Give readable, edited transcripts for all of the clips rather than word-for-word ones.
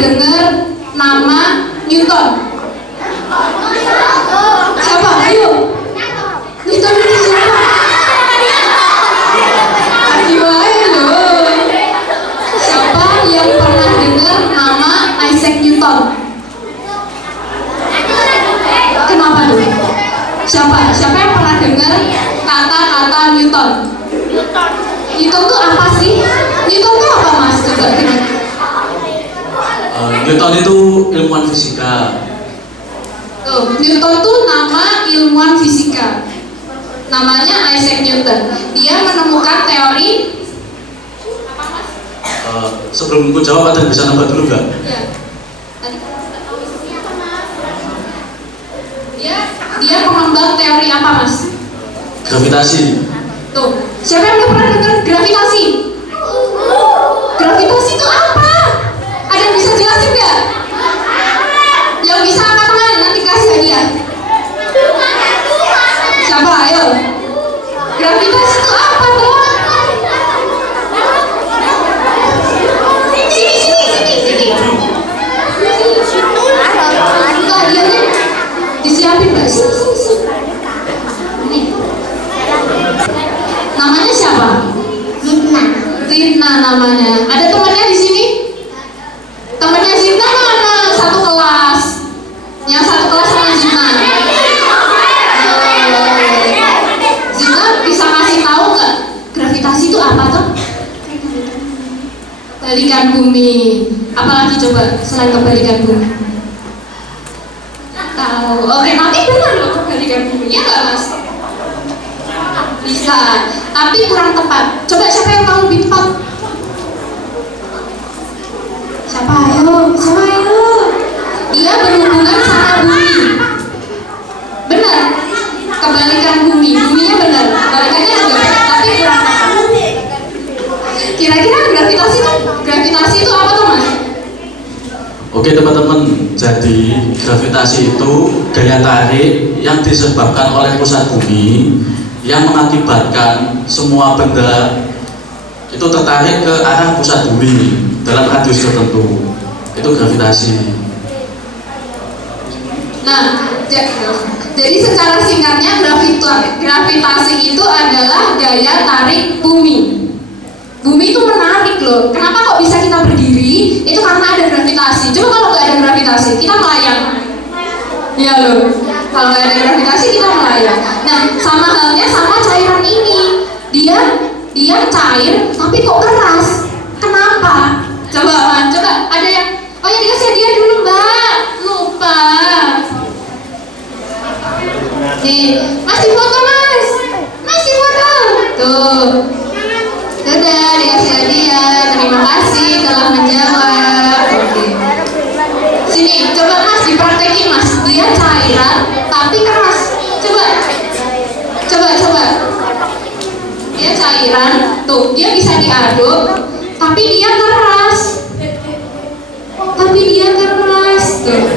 dengar nama Newton? Siapa? Ayo. Newton itu siapa? Ayo loh. Siapa yang pernah dengar nama Isaac Newton? Kenapa tuh? Siapa yang pernah dengar kata-kata Newton? Newton tuh apa sih? Newton tuh apa, Mas? Coba dengar. Newton itu ilmuwan fisika. Tuh, Newton tuh nama ilmuwan fisika. Namanya Isaac Newton. Dia menemukan teori apa, Mas? Sebelum aku jawab, ada bisa nambah dulu nggak? Ya. Tadi dia pengembang teori apa, Mas? Gravitasi. Tuh, siapa yang udah pernah dengar gravitasi? Gravitasi itu apa? Ada yang bisa jelasin nggak? Yang bisa angkat tangan, nanti kasih hadiah. Siapa? Ayo. Gravitasi itu apa tuh? Sini. Enggak, dia nih disiapin nggak? Sini. Nih. Namanya siapa? Zidna namanya. Ada temannya di sini? Temannya Zidna mana? Satu kelas. Yang satu kelas sama Zidna. Zidna bisa kasih tahu nggak gravitasi itu apa tuh? Kebalikan bumi. Apalagi coba selain kebalikan bumi? Tahu. Oke, nanti benar loh kebalikan bumi. Ya nggak, Mas? Bisa, tapi kurang tepat. Coba siapa yang tahu lebih tepat? Siapa ayo? Dia berhubungan sama bumi. Benar. Kebalikan bumi. Buminya benar. Kebalikannya juga benar, tapi kurang tepat. Kira-kira gravitasi itu apa tuh, Mas? Oke teman-teman, jadi gravitasi itu gaya tarik yang disebabkan oleh pusat bumi yang mengakibatkan semua benda itu tertarik ke arah pusat bumi dalam radius tertentu. Itu gravitasi. Nah, jadi secara singkatnya gravitasi itu adalah gaya tarik bumi. Bumi itu menarik loh. Kenapa kok bisa kita berdiri? Itu karena ada gravitasi. Coba kalau nggak ada gravitasi, kita melayang. Iya loh. Kalau nggak ada gravitasi kita melayang. Nah, sama halnya sama cairan ini. Dia cair, tapi kok keras. Kenapa? Coba ada yang. Oh ya, dikasih hadiah dulu, Mbak. Lupa. Nih, masih foto, Mas. Masih foto. Tuh. Sudah dikasih hadiah. Terima kasih telah menjawab. Oke. Sini, coba Mas dipraktekin, Mas. Dia cairan tapi keras. Coba. Dia cairan, tuh dia bisa diaduk, tapi dia keras. Tuh.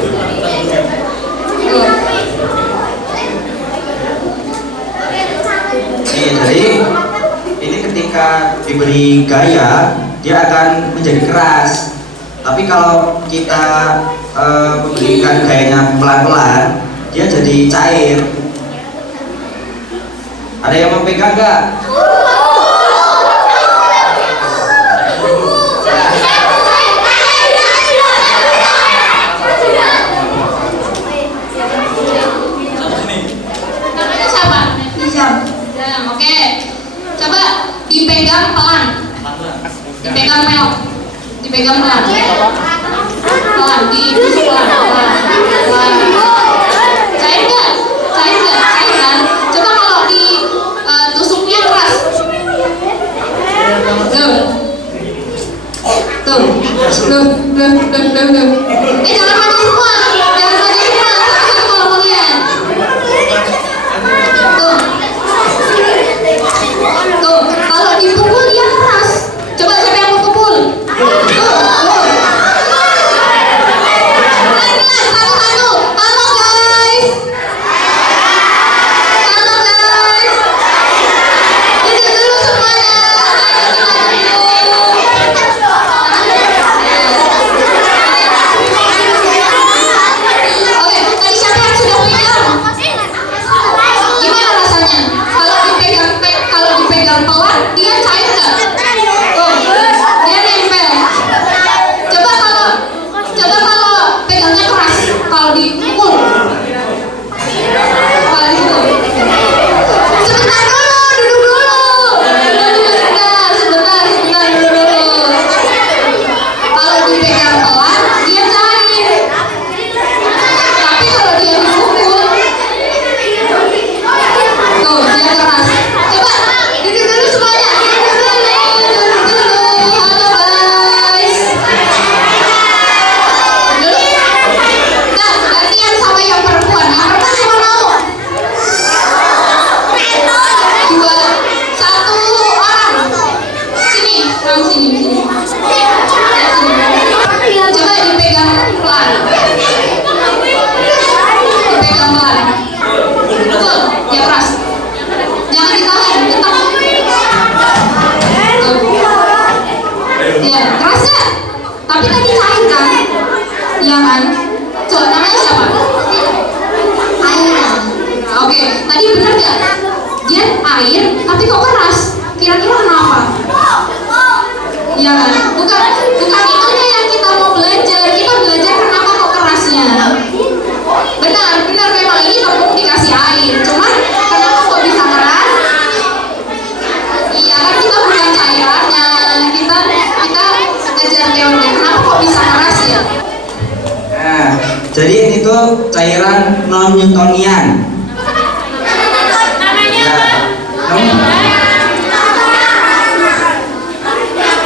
Jadi ini ketika diberi gaya dia akan menjadi keras. Tapi kalau kita memberikan gayanya pelan-pelan, dia jadi cair. Ada yang mau pegang nggak? Namanya siapa? Hijam. Oke. Coba dipegang pelan. Dipegang melok. Dipegang pelan. Pelan, ditusuk pelan. Cair nggak? Cair kan? Coba kalau ditusuknya keras. Tuh. Jangan maju semua. Satu-satu kalau mau lihat. Tuh, kalau dipukul dia keras. Coba siapa yang mau pukul? Tuh. Satu-satu. Halo guys. Duduk dulu semuanya. Ayo kita duduk. tapi tadi cair kan? Iya kan? Coba namanya siapa? Air. Oke, tadi benar gak? Dia air, tapi kok keras? Kira-kira kenapa? Iya kan? Bukan itunya yang kita mau belajar. Kita belajar kenapa kok kerasnya. Benar memang ini tepung dikasih air. Cuman kenapa kok bisa keras? Iya kan kita bukan cairannya. Kita ngejar teori. Kenapa kok bisa keras ya? Nah, jadi ini tuh cairan non Newtonian.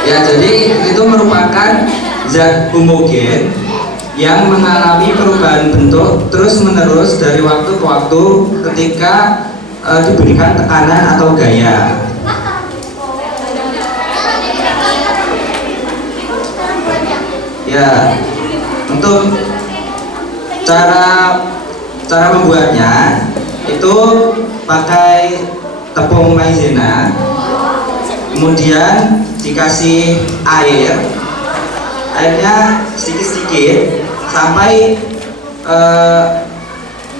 Ya, jadi itu merupakan zat homogen yang mengalami perubahan bentuk terus-menerus dari waktu ke waktu ketika diberikan tekanan atau gaya. Ya, untuk cara membuatnya itu pakai tepung maizena, kemudian dikasih airnya sedikit-sedikit sampai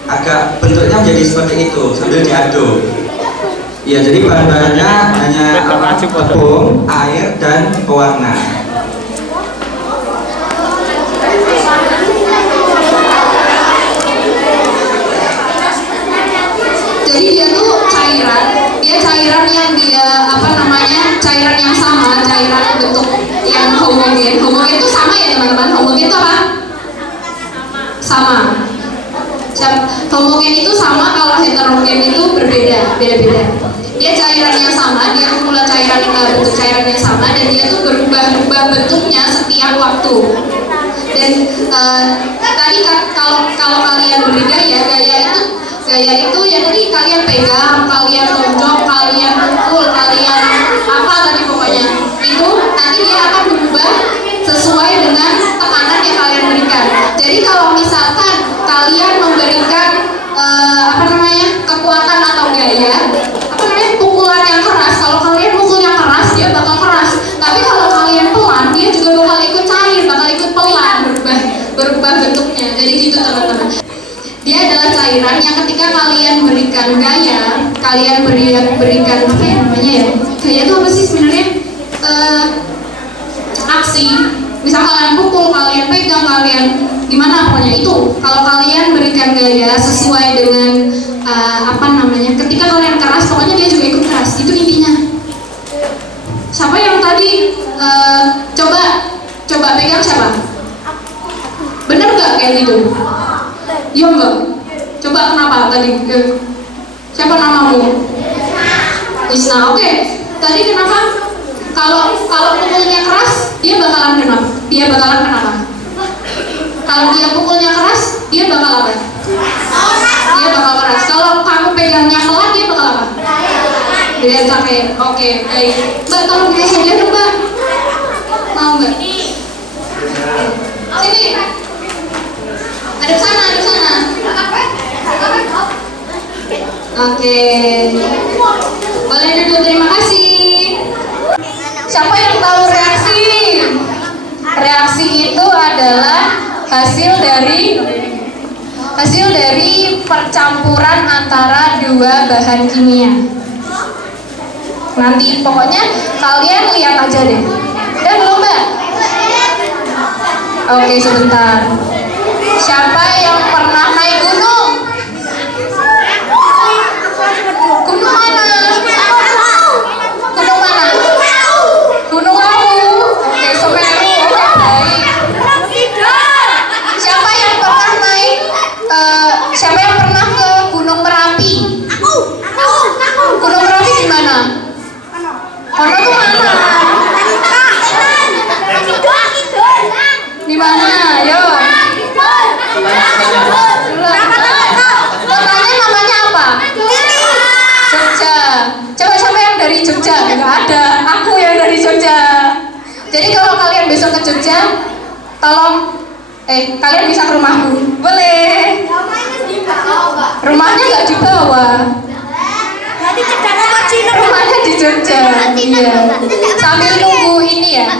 agak bentuknya menjadi seperti itu sambil diaduk. Ya, jadi bahan-bahannya hanya tepung, air, dan pewarna. Jadi dia tuh cairan yang dia cairan yang sama, cairan bentuk yang homogen. Homogen itu sama ya teman-teman. Homogen itu apa? Sama. Homogen itu sama, kalau heterogen itu beda-beda. Dia cairan yang sama, dia kumpulan cairan bentuk cairan yang sama, dan dia tuh berubah bentuknya setiap waktu. Dan tadi kalau kalian beri gaya itu ya tadi kalian pegang, kalian tonjok, kalian pukul, kalian apa tadi pokoknya itu nanti dia akan berubah sesuai dengan tekanan yang kalian berikan. Jadi kalau misalkan kalian memberikan kekuatan atau gaya pukulan yang keras, kalau kalian pukul yang keras dia bakal keras, tapi kalau kalian pelan dia juga bakal ikut cair, bakal ikut pelan, berubah bentuknya. Jadi gitu teman-teman. Dia adalah cairan yang ketika kalian berikan gaya, kalian berikan apa ya namanya ya? Gaya itu apa sih sebenarnya? Aksi. Misal kalian pukul, kalian pegang, kalian gimana pokoknya itu. Kalau kalian berikan gaya sesuai dengan ketika kalian keras, pokoknya dia juga ikut keras. Itu intinya. Siapa yang tadi coba pegang siapa? Bener nggak kayak gitu? Iya enggak? Coba kenapa tadi? Siapa namamu? Isna. Oke. Tadi kenapa? Kalau pukulnya keras, dia bakalan kenapa? Kalau dia pukulnya keras, dia bakal apa? Dia bakal keras. Kalau kamu pegangnya pelan, dia bakal apa? Dia capek. Oke, baik. Mbak, tolong dikasih dia dong, Mbak. Mau nggak? Sini. Ada sana. Oke. Boleh duduk, terima kasih. Siapa yang tahu reaksi? Reaksi itu adalah hasil dari percampuran antara dua bahan kimia. Nanti pokoknya kalian lihat aja deh. Udah belum, Mbak? Oke, sebentar. Siapa yang pernah naik gunung? Gunung mana? Gunung mana? Gunung Lawu. Oke, Semeru. Oke, baik. Siapa yang pernah ke Gunung Merapi? Gunung Merapi di mana? Kono tuh mana? Di mana? Yo. Kotanya namanya apa? Jogja. Coba siapa yang dari Jogja? Enggak ada. Aku yang dari Jogja. Jadi kalau kalian besok ke Jogja, tolong kalian bisa ke rumahku. Boleh. Rumahnya nggak dibawa. Rumahnya di Jogja. Iya. Sambil nunggu ini ya.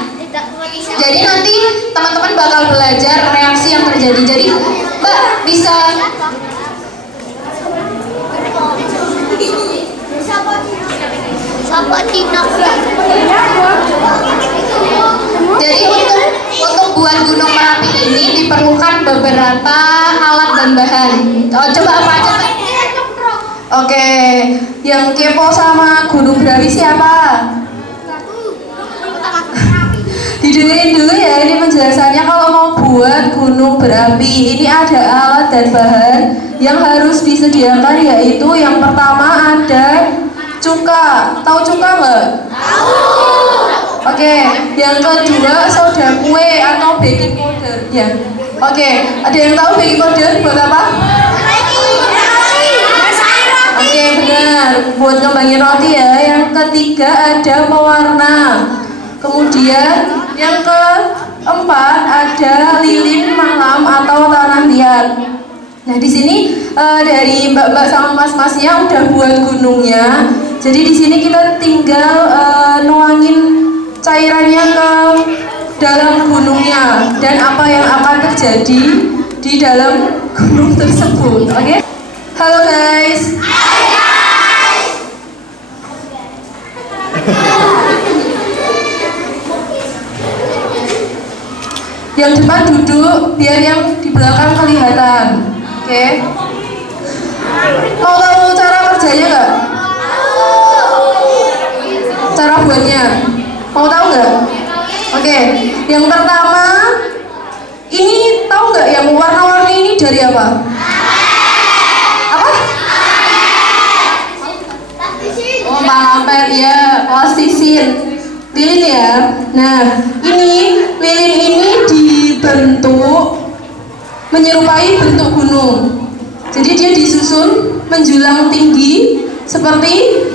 Jadi nanti teman-teman bakal belajar reaksi yang terjadi. Jadi Mbak bisa Jadi untuk buat Gunung Merapi ini diperlukan beberapa alat dan bahan. Oh, coba apa aja? Oke, yang kepo sama Gunung Merapi siapa? Didengerin dulu ya, ini penjelasannya. Kalau mau buat gunung berapi ini ada alat dan bahan yang harus disediakan, yaitu yang pertama ada cuka. Tahu cuka nggak? Tahu. Oke, yang kedua soda kue atau baking powder ya. Oke, ada yang tahu baking powder buat apa? Oke, benar, buat ngembangin roti ya. Yang ketiga ada pewarna. Kemudian yang keempat ada lilin malam atau tanah liat. Nah di sini dari mbak-mbak sama mas-masnya udah buat gunungnya. Jadi di sini kita tinggal nuangin cairannya ke dalam gunungnya dan apa yang akan terjadi di dalam gunung tersebut. Oke? Halo guys. Yang depan duduk biar yang di belakang kelihatan. Oke. Mau tahu cara kerjanya nggak? Cara buatnya mau tahu nggak? Oke. Yang pertama ini tahu nggak yang warna-warni ini dari apa? Apa? Oh, malampir ya, plastisin. Lilin ya. Nah, ini lilin ini dibentuk menyerupai bentuk gunung. Jadi dia disusun menjulang tinggi seperti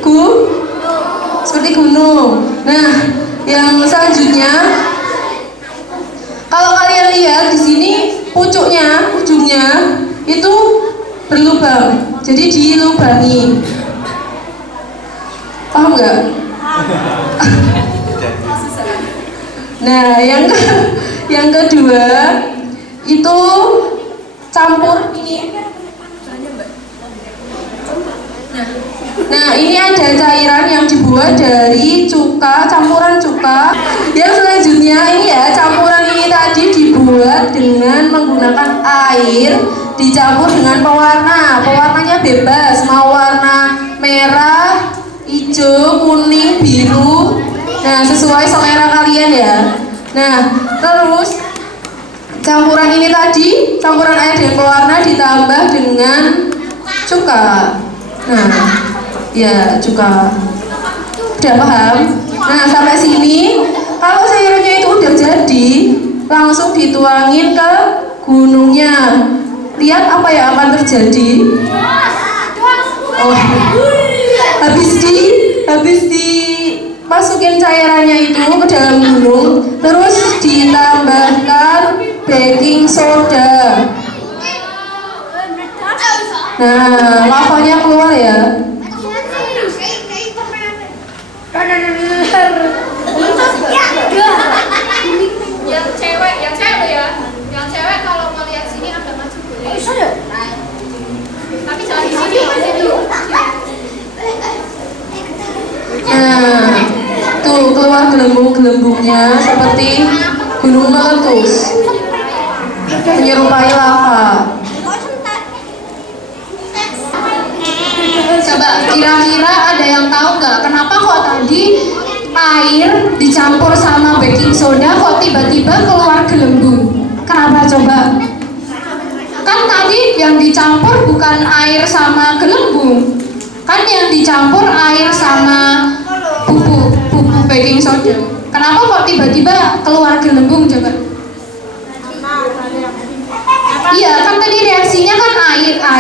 gunung. Nah, yang selanjutnya kalau kalian lihat di sini ujungnya itu berlubang. Jadi dilubangi. Paham nggak? Nah, yang kedua itu campur ini. Nah, ini ada cairan yang dibuat dari cuka, campuran cuka. Yang selanjutnya ini ya, campuran ini tadi dibuat dengan menggunakan air dicampur dengan pewarna. Pewarnanya bebas, mau warna merah, hijau, kuning, biru. Nah, sesuai selera kalian ya. Nah, terus campuran ini tadi, campuran air dan pewarna ditambah dengan cuka. Nah, ya cuka. Udah paham? Nah, sampai sini kalau cairannya itu udah jadi, langsung dituangin ke gunungnya. Lihat apa yang akan terjadi. Oh, habis dimasukin cairannya itu ke dalam gunung, terus ditambahkan baking soda. Nah, lavanya keluar ya. Yang cewek ya. Yang cewek kalau mau lihat sini agak maju boleh. Tapi jangan di sini. Nah, tuh keluar gelembung-gelembungnya seperti gunung meletus, menyerupai lava. Coba kira-kira ada yang tahu nggak kenapa kok tadi air dicampur sama baking soda kok tiba-tiba keluar gelembung? Kenapa coba? Kan tadi yang dicampur bukan air sama gelembung, kan yang dicampur air sama bubuk baking soda. Kenapa kok tiba-tiba keluar gelembung coba? Iya, kan tadi reaksinya kan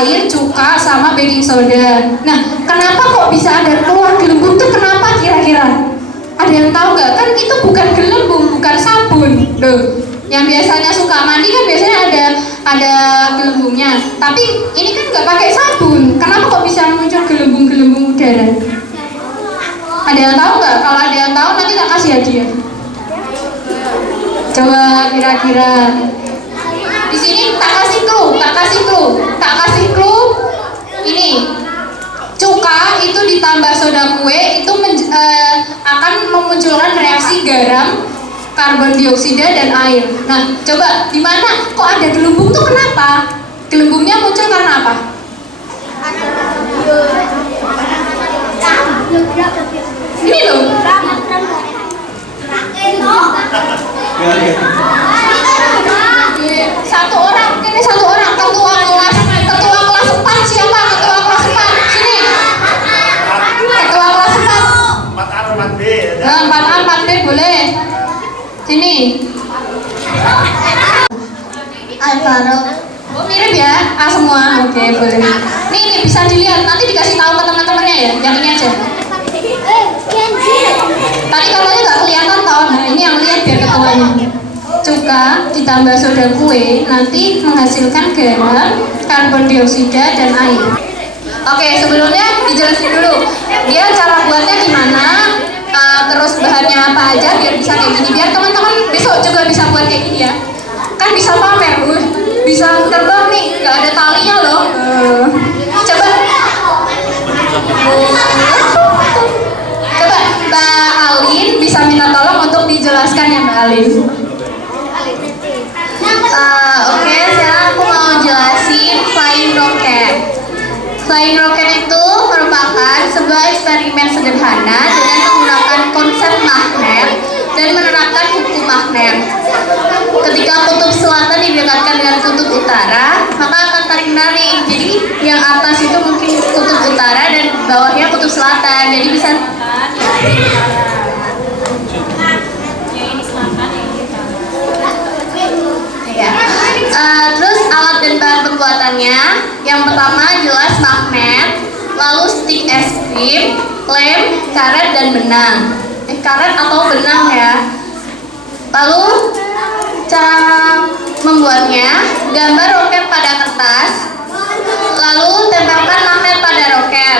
air, cuka sama baking soda. Nah, kenapa kok bisa ada keluar gelembung tuh kenapa kira-kira? Ada yang tahu nggak? Kan itu bukan gelembung, bukan sabun. Loh, yang biasanya suka mandi kan biasanya ada gelembungnya. Tapi ini kan nggak pakai sabun. Kenapa kok bisa muncul gelembung-gelembung udara? Ada yang tahu nggak? Kalau ada yang tahu nanti tak kasih hadiah. Coba kira-kira. Di sini tak kasih clue. Ini cuka itu ditambah soda kue itu akan memunculkan reaksi garam, karbon dioksida dan air. Nah, coba di mana kok ada gelembung tuh kenapa? Gelembungnya muncul karena apa? Ini loh. Satu orang ketua kelas 4 siapa? Ketua kelas 4 sini. Ketua kelas 4. 4A 4B. 4A 4B boleh. Sini. Alvaro. Oh mirip ya? A semua. Oke, boleh. Nih bisa dilihat. Nanti dikasih tahu ke teman-temannya ya. Yang ini aja. Tadi katanya nggak kelihatan toh. Nah ini yang lihat biar ketuanya. Cuka ditambah soda kue nanti menghasilkan garam, karbon dioksida dan air. Oke, sebelumnya dijelasin dulu. Dia cara buatnya gimana? Terus bahannya apa aja biar bisa kayak gini. Biar teman-teman besok juga bisa buat kayak gini ya. Kan bisa pamer, bisa terbang nih. Nggak ada talinya loh. Coba. Coba Mbak Alin bisa minta tolong untuk dijelaskan ya Mbak Alin. Oke, sekarang aku mau jelasin flying rocket. Flying rocket itu merupakan sebuah eksperimen sederhana dengan menggunakan konsep magnet dan menerapkan hukum magnet. Ketika kutub selatan didekatkan dengan kutub utara, maka akan tarik-menarik. Jadi yang atas itu mungkin kutub utara dan bawahnya kutub selatan. Jadi bisa terus alat dan bahan pembuatannya, yang pertama jelas magnet, lalu stik es krim, lem, karet dan benang. Karet atau benang ya. Lalu cara membuatnya, gambar roket pada kertas, lalu tempelkan magnet pada roket,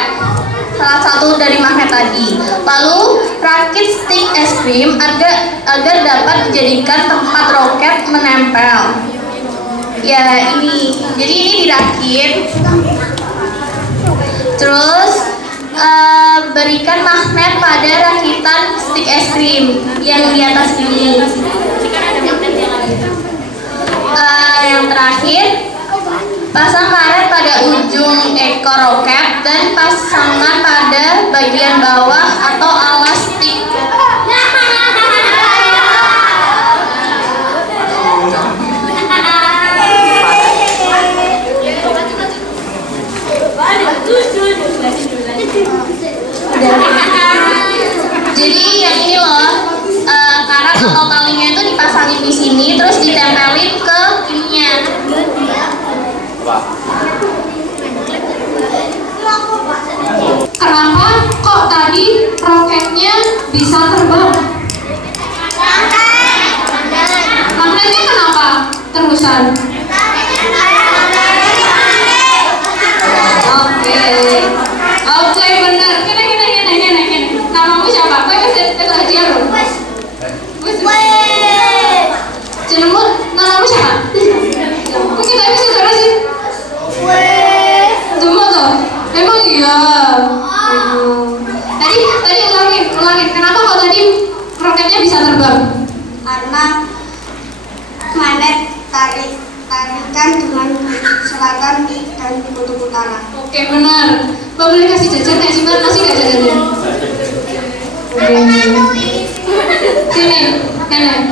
salah satu dari magnet tadi. Lalu rakit stik es krim agar dapat dijadikan tempat roket menempel. Ya ini, jadi ini dirakit. Terus berikan magnet pada rakitan stik es krim yang di atas ini. Yang terakhir, pasang karet pada ujung ekor roket dan pasangan pada bagian bawah atau alas stik. Jadi yang ini loh, karet atau talinya itu dipasangin di sini, terus ditempelin ke ininya. Kenapa kok tadi roketnya bisa terbang? Magnetnya kenapa terusan? Oke, benar. Gini. Namamu siapa? Kau itu hadiah loh. Jenengmu, namamu siapa? Kok kita bisa jelasin sih? Tunggu tuh. Emang iya. Tadi ulangin. Kenapa kok tadi roketnya bisa terbang? Karena magnet tarikan dengan selatan dan kutub utara. Oke, benar. Mbak boleh kasih jajan nggak sih Mbak? Masih nggak jajannya? Oke. Sini, nenek.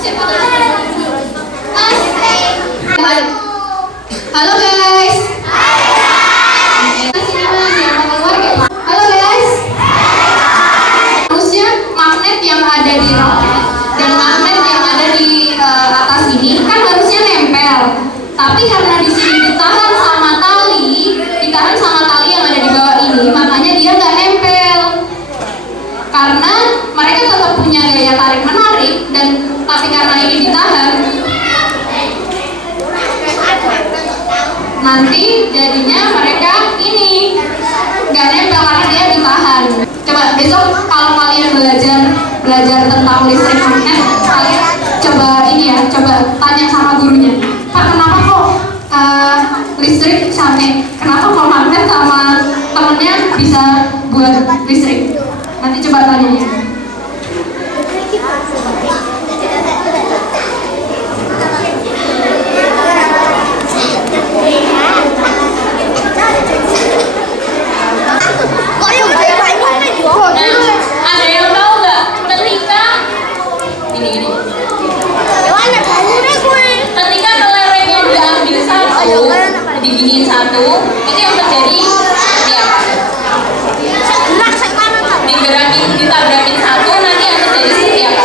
Cek foto dulu. Halo guys. Sini Mas, yang mau keluar nggak? Halo guys. Harusnya magnet yang ada di roket dan magnet yang ada di atas ini kan harusnya nempel. Tapi karena di sini ditahan sama tali yang ada di bawah ini, makanya dia nggak nempel. Karena mereka tetap punya gaya tarik menarik tapi karena ini ditahan, nanti jadinya mereka ini nggak nempel karena dia ditahan. Coba besok kalau kalian belajar tentang listrik magnet, kalian coba ini ya, coba tanya sama gurunya, Pak kenapa kok listrik kenapa kok magnet sama temennya bisa buat listrik? Nanti coba tanya ya. Ada yang tahu nggak ketika ketika kelerengnya diambil satu, diginiin satu, itu yang terjadi seperti apa? Ditabrakin satu, nanti yang terjadi seperti apa?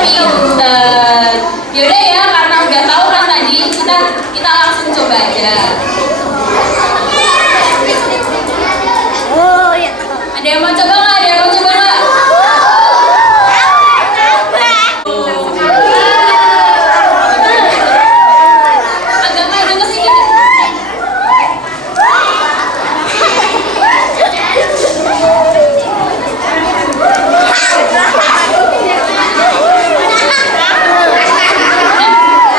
Pinter. Yaudah ya, karena udah tahu kan tadi, kita langsung coba aja. Ada yang mau coba nggak? Ada yang mau coba nggak? Agak maju ke sini.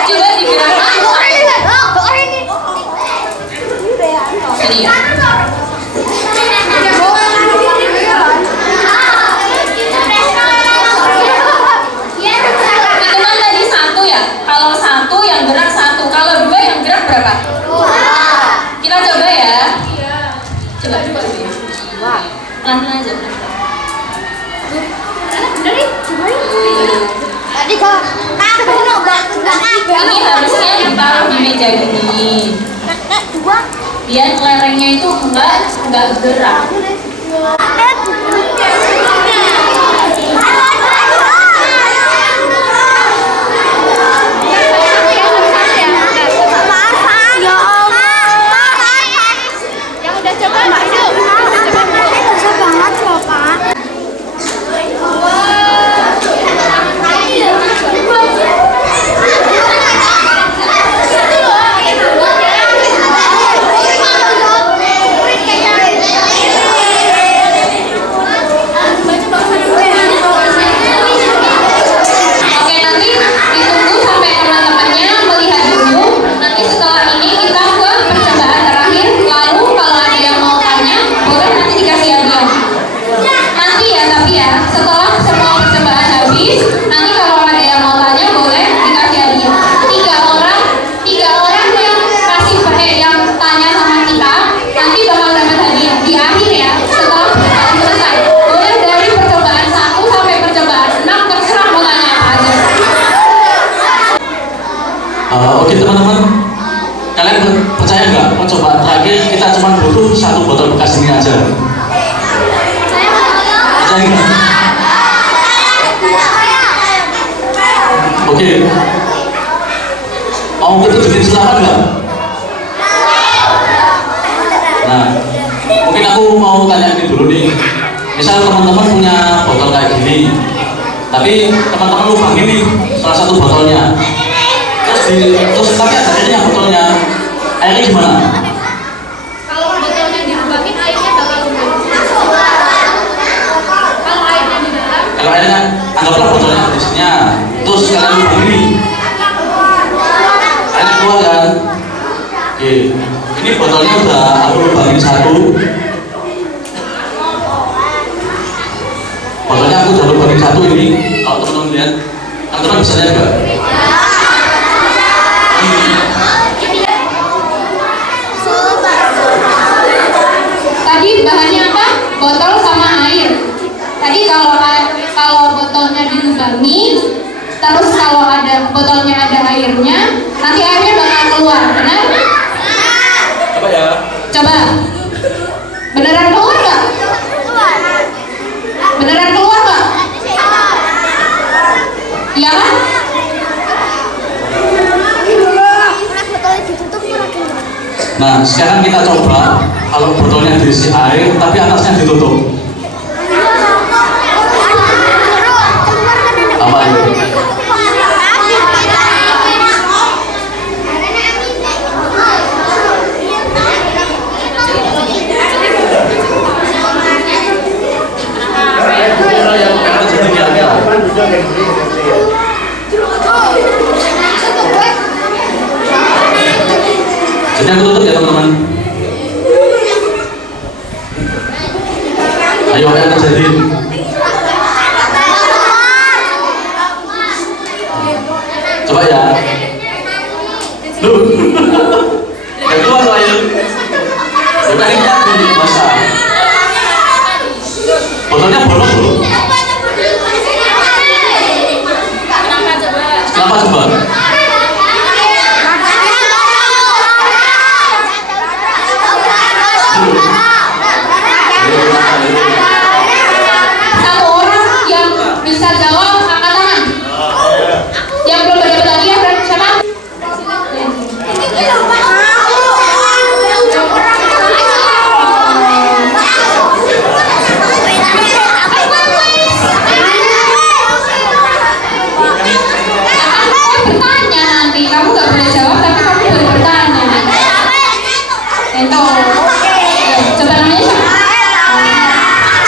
Coba digerakkan. Sini ya. Kalau satu yang gerak satu, kalau dua yang gerak berapa? Kita coba ya. Coba dua. Pelan-pelan aja. Ini harusnya ditaruh di meja gini. Biar kelerengnya itu enggak gerak. Oke teman-teman, kalian percaya nggak? Percobaan terakhir kita cuma butuh satu botol bekas ini aja. Percaya nggak? Oke. Mau kita bikin selamat nggak? Nah, mungkin aku mau tanya ini dulu nih. Misal teman-teman punya botol kayak gini, tapi teman-teman lubangin nih salah satu botolnya. Terus tapi ada airnya botolnya, airnya gimana? Kalau botolnya dilubangin airnya bakal lubang. Kalau airnya di dalam, Kalau airnya anggaplah botolnya isinya, terus kalian lubang ini, airnya keluar kan? Oke, ini botolnya udah aku lubangin satu, botolnya aku udah lubangin satu ini. Kalau teman-teman lihat, teman-teman bisa lihat nggak? tadi bahannya apa? Botol sama air. Tadi kalau botolnya dilubangi, terus kalau ada botolnya ada airnya, nanti airnya bakal keluar, benar? Coba ya. Coba. Beneran keluar nggak? Beneran keluar nggak? Iya kan? Nah, sekarang kita coba kalau botolnya diisi air, tapi atasnya ditutup. Apa itu? Jadi aku tutup ya teman-teman. Ayo apa yang terjadi? Coba ya. Duh. Yang keluar tuh ayo. Bukan ini di masa. Botolnya bolong bro. Kenapa coba? Satu orang yang bisa jawab angkat tangan. Yang belum dapat lagi ya, siapa? Bertanya nanti, kamu nggak boleh jawab, tapi kamu boleh bertanya. Itu. Coba namanya siapa?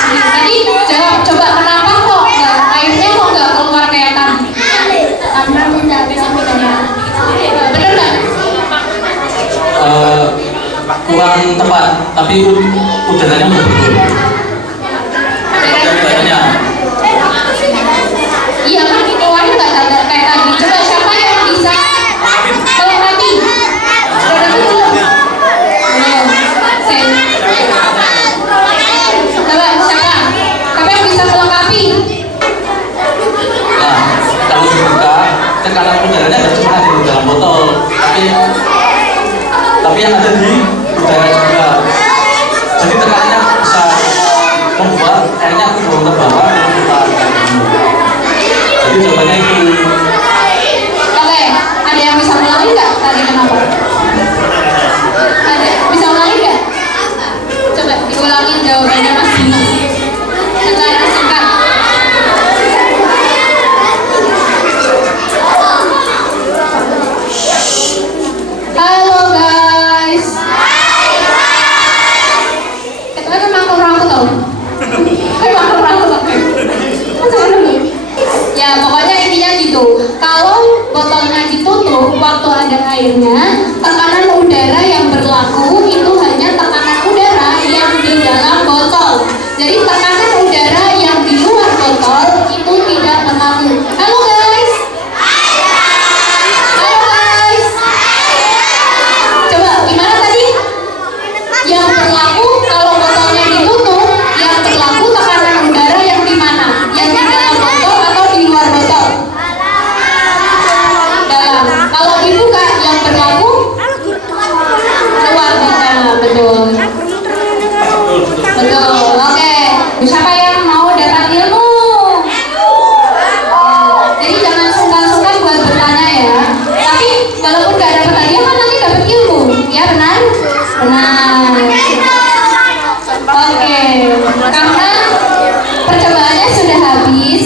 Tadi jawab, coba kenapa kok nggak airnya kok nggak keluar kayak tadi? Karena tidak bisa bedanya. Bener nggak? Kurang tepat, tapi udaranya udah betul. Udaranya. Iya kan keluarnya nggak sadar kayak tadi. Coba siapa yang bisa melengkapi? Sudah dapat belum? Belum. Coba siapa? Siapa yang bisa melengkapi? Nah, kalau dibuka, tekanan udaranya nggak cuma ada di dalam botol, tapi yang ada di udara juga. Jadi tekanannya bisa membuat airnya belum terbawa dan kita. Jadi jawabannya itu. Oke, ada yang bisa ulangi nggak tadi kenapa? Ada bisa ulangi nggak? Coba diulangin jawabannya Mas Bimo secara singkat. Halo guys. Kita kan rangkul tau. Rangkul. Coba dulu. Ya pokoknya intinya gitu. Kalau botolnya ditutup waktu ada airnya, tekanan udara yang berlaku itu hanya tekanan udara yang di dalam botol. Jadi tekanan udara yang di luar botol itu tidak berlaku. Halo guys. Halo guys. Coba gimana tadi? Yang berlaku kalau botolnya ditutup, yang berlaku tekanan udara yang di mana? Yang di dalam botol atau di luar botol? Dalam. Kalau dibuka yang berlaku luar botol, betul. Betul. Oke. Siapa yang mau dapat ilmu? Jadi jangan sungkan-sungkan buat bertanya ya. Tapi walaupun nggak dapat hadiah kan nanti dapat ilmu. Ya benar? Benar. Oke. Karena percobaannya sudah habis.